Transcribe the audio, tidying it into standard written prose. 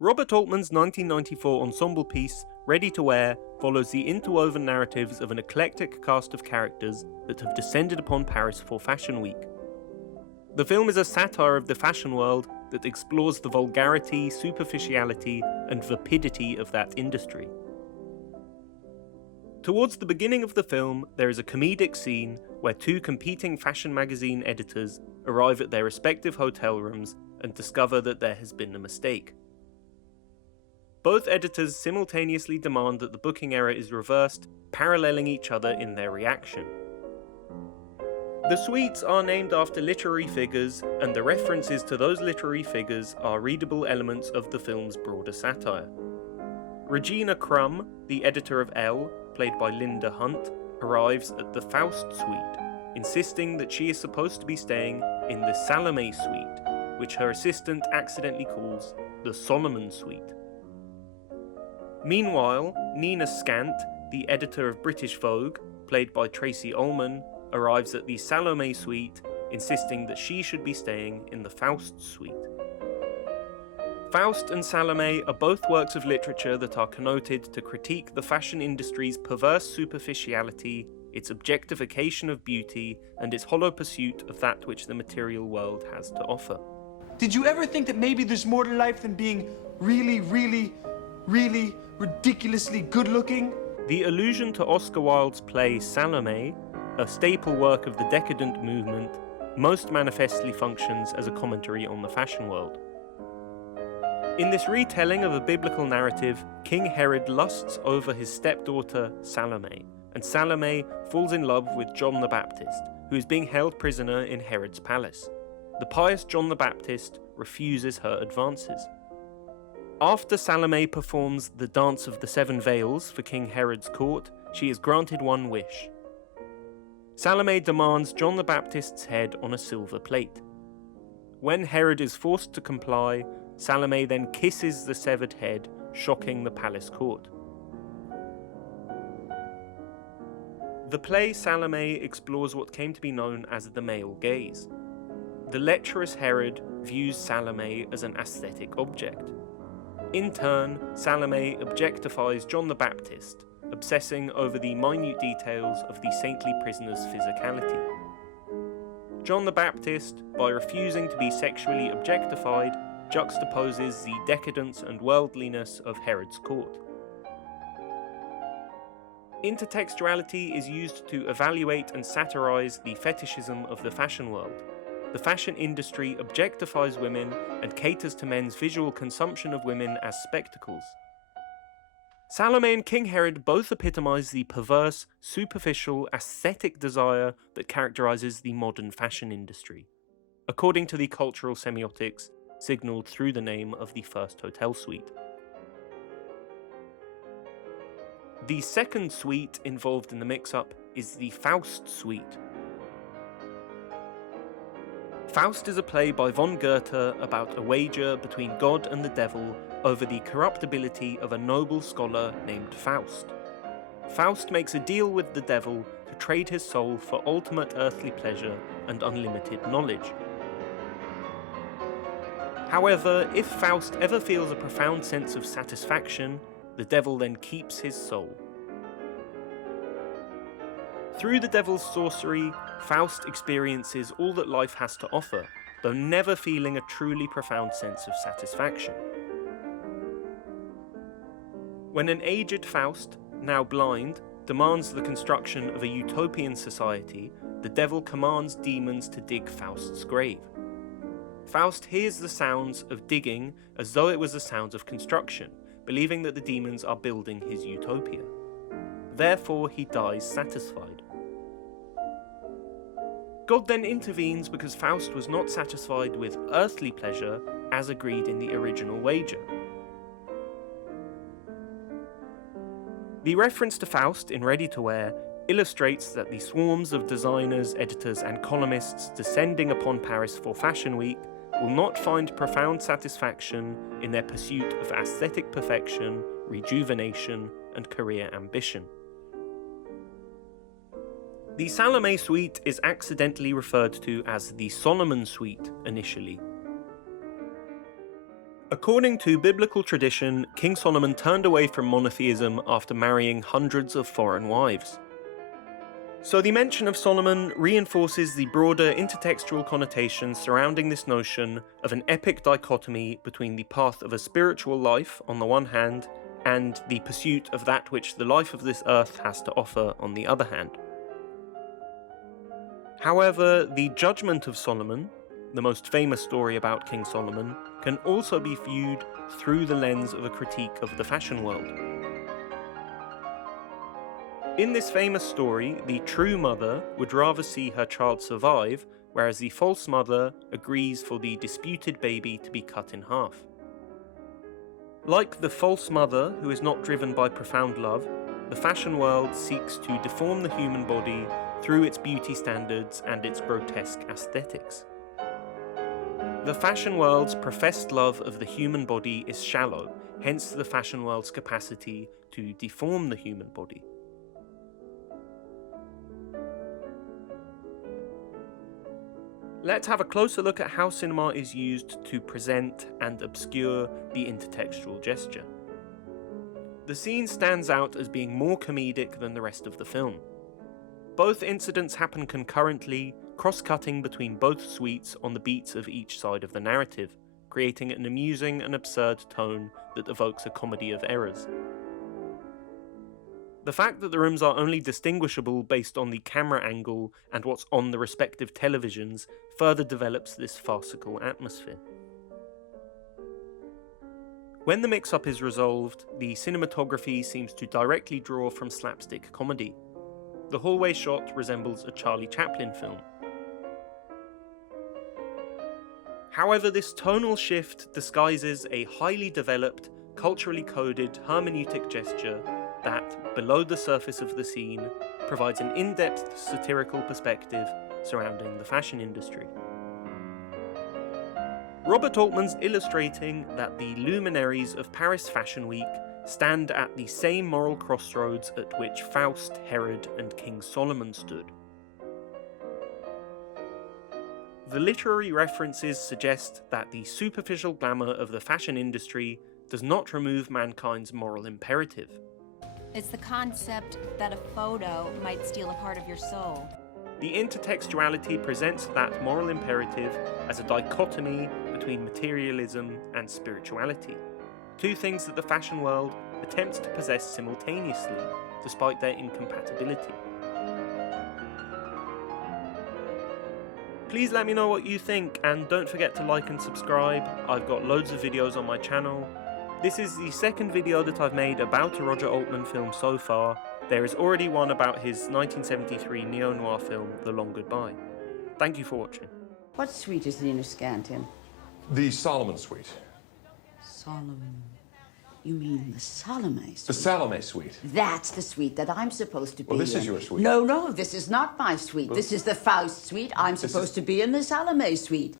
Robert Altman's 1994 ensemble piece, Ready to Wear, follows the interwoven narratives of an eclectic cast of characters that have descended upon Paris for Fashion Week. The film is a satire of the fashion world that explores the vulgarity, superficiality, and vapidity of that industry. Towards the beginning of the film, there is a comedic scene where two competing fashion magazine editors arrive at their respective hotel rooms and discover that there has been a mistake. Both editors simultaneously demand that the booking error is reversed, paralleling each other in their reaction. The suites are named after literary figures, and the references to those literary figures are readable elements of the film's broader satire. Regina Krumm, the editor of Elle, played by Linda Hunt, arrives at the Faust Suite, insisting that she is supposed to be staying in the Salome Suite, which her assistant accidentally calls the Salome Suite. Meanwhile, Nina Scant, the editor of British Vogue, played by Tracy Ullman, arrives at the Salome Suite, insisting that she should be staying in the Faust Suite. Faust and Salome are both works of literature that are connoted to critique the fashion industry's perverse superficiality, its objectification of beauty, and its hollow pursuit of that which the material world has to offer. Did you ever think that maybe there's more to life than being really ridiculously good-looking? The allusion to Oscar Wilde's play Salome, a staple work of the decadent movement, most manifestly functions as a commentary on the fashion world. In this retelling of a biblical narrative, King Herod lusts over his stepdaughter Salome, and Salome falls in love with John the Baptist, who is being held prisoner in Herod's palace. The pious John the Baptist refuses her advances. After Salome performs the Dance of the Seven Veils for King Herod's court, she is granted one wish. Salome demands John the Baptist's head on a silver plate. When Herod is forced to comply, Salome then kisses the severed head, shocking the palace court. The play Salome explores what came to be known as the male gaze. The lecherous Herod views Salome as an aesthetic object. In turn, Salome objectifies John the Baptist, obsessing over the minute details of the saintly prisoner's physicality. John the Baptist, by refusing to be sexually objectified, juxtaposes the decadence and worldliness of Herod's court. Intertextuality is used to evaluate and satirize the fetishism of the fashion world. The fashion industry objectifies women and caters to men's visual consumption of women as spectacles. Salome and King Herod both epitomize the perverse, superficial, aesthetic desire that characterizes the modern fashion industry, according to the cultural semiotics signaled through the name of the first hotel suite. The second suite involved in the mix-up is the Faust Suite. Faust is a play by von Goethe about a wager between God and the devil over the corruptibility of a noble scholar named Faust. Faust makes a deal with the devil to trade his soul for ultimate earthly pleasure and unlimited knowledge. However, if Faust ever feels a profound sense of satisfaction, the devil then keeps his soul. Through the devil's sorcery, Faust experiences all that life has to offer, though never feeling a truly profound sense of satisfaction. When an aged Faust, now blind, demands the construction of a utopian society, the devil commands demons to dig Faust's grave. Faust hears the sounds of digging as though it was the sounds of construction, believing that the demons are building his utopia. Therefore, he dies satisfied. God then intervenes because Faust was not satisfied with earthly pleasure as agreed in the original wager. The reference to Faust in Ready to Wear illustrates that the swarms of designers, editors, and columnists descending upon Paris for Fashion Week will not find profound satisfaction in their pursuit of aesthetic perfection, rejuvenation, and career ambition. The Salome Suite is accidentally referred to as the Salome Suite initially. According to biblical tradition, King Solomon turned away from monotheism after marrying hundreds of foreign wives. So the mention of Solomon reinforces the broader intertextual connotations surrounding this notion of an epic dichotomy between the path of a spiritual life on the one hand and the pursuit of that which the life of this earth has to offer on the other hand. However, the Judgment of Solomon, the most famous story about King Solomon, can also be viewed through the lens of a critique of the fashion world. In this famous story, the true mother would rather see her child survive, whereas the false mother agrees for the disputed baby to be cut in half. Like the false mother, who is not driven by profound love, the fashion world seeks to deform the human body through its beauty standards and its grotesque aesthetics. The fashion world's professed love of the human body is shallow, hence the fashion world's capacity to deform the human body. Let's have a closer look at how cinema is used to present and obscure the intertextual gesture. The scene stands out as being more comedic than the rest of the film. Both incidents happen concurrently, cross-cutting between both suites on the beats of each side of the narrative, creating an amusing and absurd tone that evokes a comedy of errors. The fact that the rooms are only distinguishable based on the camera angle and what's on the respective televisions further develops this farcical atmosphere. When the mix-up is resolved, the cinematography seems to directly draw from slapstick comedy. The hallway shot resembles a Charlie Chaplin film. However, this tonal shift disguises a highly developed, culturally coded hermeneutic gesture that, below the surface of the scene, provides an in-depth satirical perspective surrounding the fashion industry. Robert Altman's illustrating that the luminaries of Paris Fashion Week stand at the same moral crossroads at which Faust, Herod, and King Solomon stood. The literary references suggest that the superficial glamour of the fashion industry does not remove mankind's moral imperative. It's the concept that a photo might steal a part of your soul. The intertextuality presents that moral imperative as a dichotomy between materialism and spirituality, two things that the fashion world attempts to possess simultaneously, despite their incompatibility. Please let me know what you think, and don't forget to like and subscribe. I've got loads of videos on my channel. This is the second video that I've made about a Roger Altman film so far. There is already one about his 1973 neo-noir film, The Long Goodbye. Thank you for watching. What suite is Nina Scant in? The Solomon Suite. Solomon. You mean the Salome Suite? The Salome Suite. That's the suite that I'm supposed to be in. Well, this is your suite. No, this is not my suite. This is the Faust Suite. I'm supposed to be in the Salome Suite.